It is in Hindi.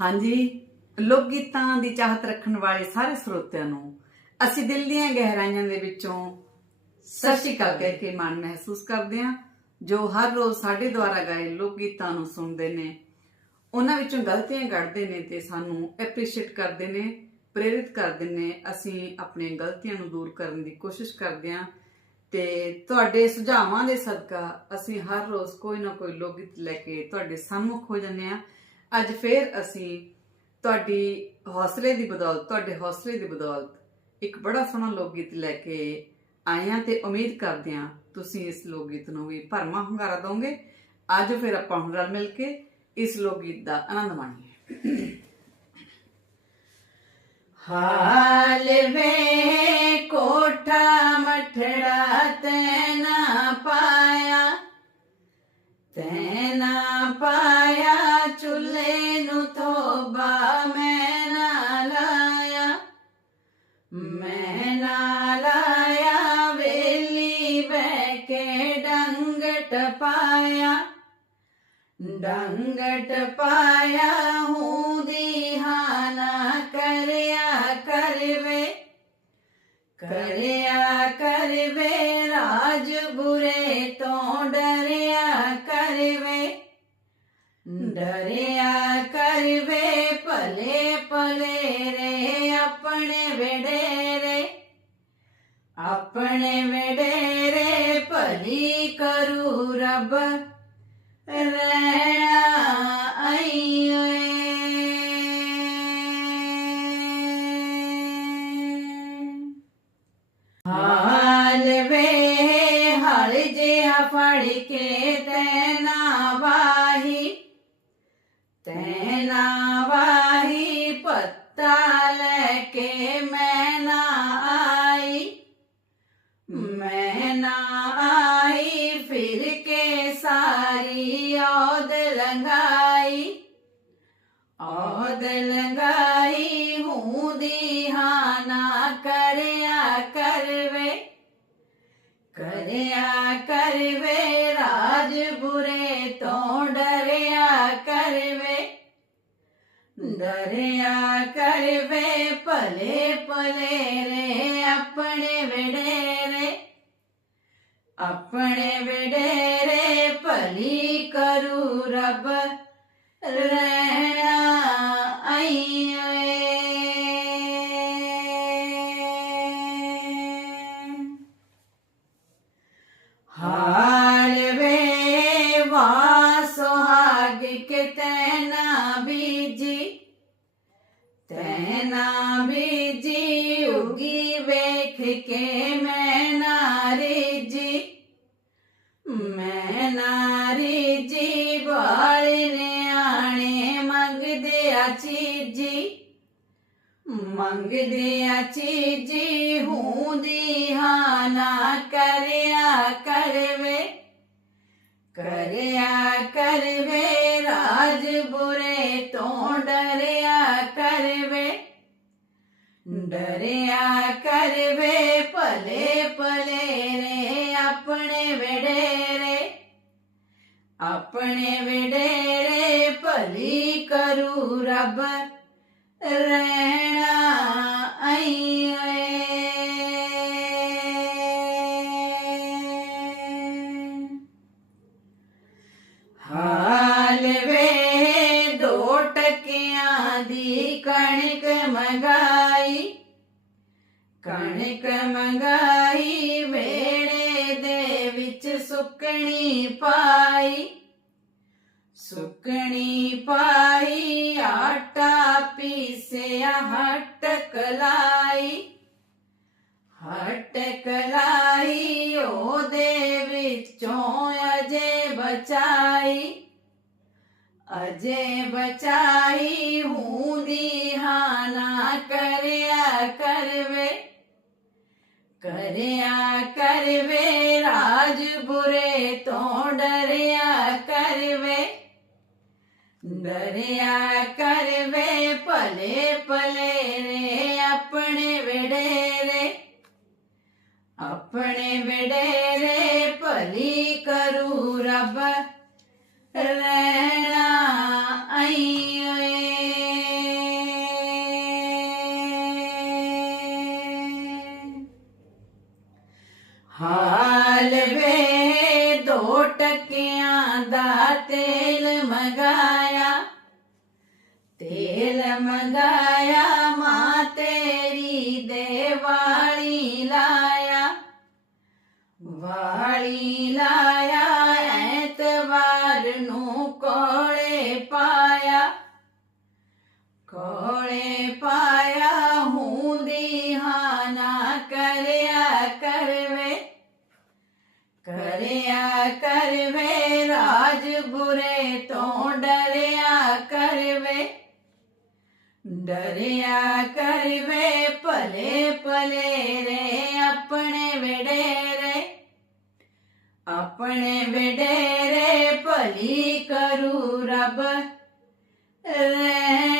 ਹਾਂਜੀ, ਲੋਕ ਗੀਤਾਂ ਦੀ ਚਾਹਤ ਰੱਖਣ ਵਾਲੇ ਸਾਰੇ ਸਰੋਤਿਆਂ ਨੂੰ ਅਸੀਂ ਦਿਲ ਦੀਆਂ ਗਹਿਰਾਈਆਂ ਦੇ ਵਿੱਚੋਂ ਸਤਿ ਸ਼੍ਰੀ ਅਕਾਲ ਕਹਿ ਕੇ ਮਾਣ ਮਹਿਸੂਸ ਕਰਦੇ ਹਾਂ, ਜੋ ਹਰ ਰੋਜ਼ ਸਾਡੇ ਦੁਆਰਾ ਗਾਏ ਲੋਕ ਗੀਤਾਂ ਨੂੰ ਸੁਣਦੇ ਨੇ। ਉਹਨਾਂ ਵਿੱਚੋਂ ਗਲਤੀਆਂ ਕੱਢਦੇ ਨੇ ਤੇ ਸਾਨੂੰ ਐਪਰੀਸ਼ੀਏਟ ਕਰਦੇ ਨੇ, ਪ੍ਰੇਰਿਤ ਕਰਦੇ ਨੇ। ਅਸੀਂ ਆਪਣੀਆਂ ਗਲਤੀਆਂ ਨੂੰ ਦੂਰ ਕਰਨ ਦੀ ਕੋਸ਼ਿਸ਼ ਕਰਦੇ ਹਾਂ ਤੇ ਤੁਹਾਡੇ ਸੁਝਾਵਾਂ ਦੇ ਸਦਕਾ ਅਸੀਂ ਹਰ ਰੋਜ਼ ਕੋਈ ਨਾ ਕੋਈ ਲੋਕ ਗੀਤ ਲੈ ਕੇ ਤੁਹਾਡੇ ਸਾਹਮਣੇ ਹੋ ਜਾਂਦੇ ਹਾਂ। ਅੱਜ ਫੇਰ ਅਸੀਂ ਤੁਹਾਡੀ ਹੌਸਲੇ ਦੀ ਬਦੌਲਤ, ਤੁਹਾਡੇ ਹੌਸਲੇ ਦੀ ਬਦੌਲਤ ਇੱਕ ਬੜਾ ਸੋਹਣਾ ਲੋਕ ਗੀਤ ਲੈ ਕੇ ਆਏ ਹਾਂ ਤੇ ਉਮੀਦ ਕਰਦੇ ਹਾਂ ਤੁਸੀਂ ਇਸ ਲੋਕ ਗੀਤ ਨੂੰ ਵੀ ਭਰਮਾ ਹੁੰਗਾਰਾ ਦੋਗੇ ਅੱਜ ਫਿਰ ਆਪਾਂ ਹੁਣ ਰਲ ਮਿਲ ਕੇ ਇਸ ਲੋਕ ਗੀਤ ਦਾ ਆਨੰਦ ਮਾਣੀਏ। डंगट पाया डंगट पाया हूँ दीहाना, करया करवे करया करवे राज बुरे तो डरया करवे डरया करवे पले पले रे अपने वेडे रे, अपने वेडे भली करू रब, रहना हाल वे हर जे फड़ के तैना वाही तैना वाही पत्ता लेके मैं ना आई मैं ना लगाई औद लगाई हूँ दीहाना, करया करवे। करया करवे, राज बुरे तो डरया करवे। डरया करवे, पले पले रे, अपने विडेरे। अपने विडेरे करू रब रहना हाल वे सुहाग के तैना बीजी तैना बीजी उगी वेख के ਚੀਜੀ, ਮੰਗਦੇ ਆ ਚੀਜੀ, ਹੁੰਦੀ ਹਾਂ ਨਾ ਕਰਿਆ ਕਰਵੇ। ਕਰਿਆ ਕਰਵੇ, ਰਾਜ ਬੁਰੇ ਤੋਂ ਡਰਿਆ ਕਰਵੇ। ਡਰਿਆ ਕਰਵੇ, ਭਲੇ ਭਲੇ ਰੇ ਆਪਣੇ ਵਡੇਰੇ ਆਪਣੇ ਵਡੇਰੇ ਭਲੀ ਕਰੂ ਰੱਬ, ਰਹਿਣਾ ਆਈ ਹਾਲ ਵੇ ਦੋ ਟਕਿਆਂ ਦੀ ਕਣਕ ਮੰਗਾਈ ਕਣਕ ਮੰਗਾਈ, ਵੇੜੇ ਦੇ ਵਿੱਚ ਸੁੱਕਣੀ ਪਾਈ। सुकणी पाई, आटा पीसे, हट कलाई। हट कलाई, ओ देवी चो अजय बचाई। अजय बचाई, हूँ दीहाना करया करवे। करया करवे राजपुर દરિયા કરવે પલે પલે રે આપણે વેડે રે આપણે વેડે રે પલી કરું રબ રહેણા અહીં હાલ વે ਟਕਿਆਂ ਦਾ ਤੇਲ ਮੰਗਾਇਆ ਤੇਲ ਮੰਗਾਇਆ ਮਾਂ ਤੇਰੀ ਦੇ ਵਾਲੀ ਲਾਇਆ ਵਾਲੀ ਲਾਇਆ ਐਤਵਾਰ ਨੂੰ ਕੋਲੇ ਪਾਇਆ ਕੋਲੇ ਪਾਇਆ ਹੁੰਦੀ ਹਾਂ ਨਾ ਕਰਿਆ ਕਰਵੇ करिया कर वे राज बुरे तो डरिया कर वे। डरिया कर वे पले पले रे, अपने वेडेरे अपने वेडेरे पली करू रब। रे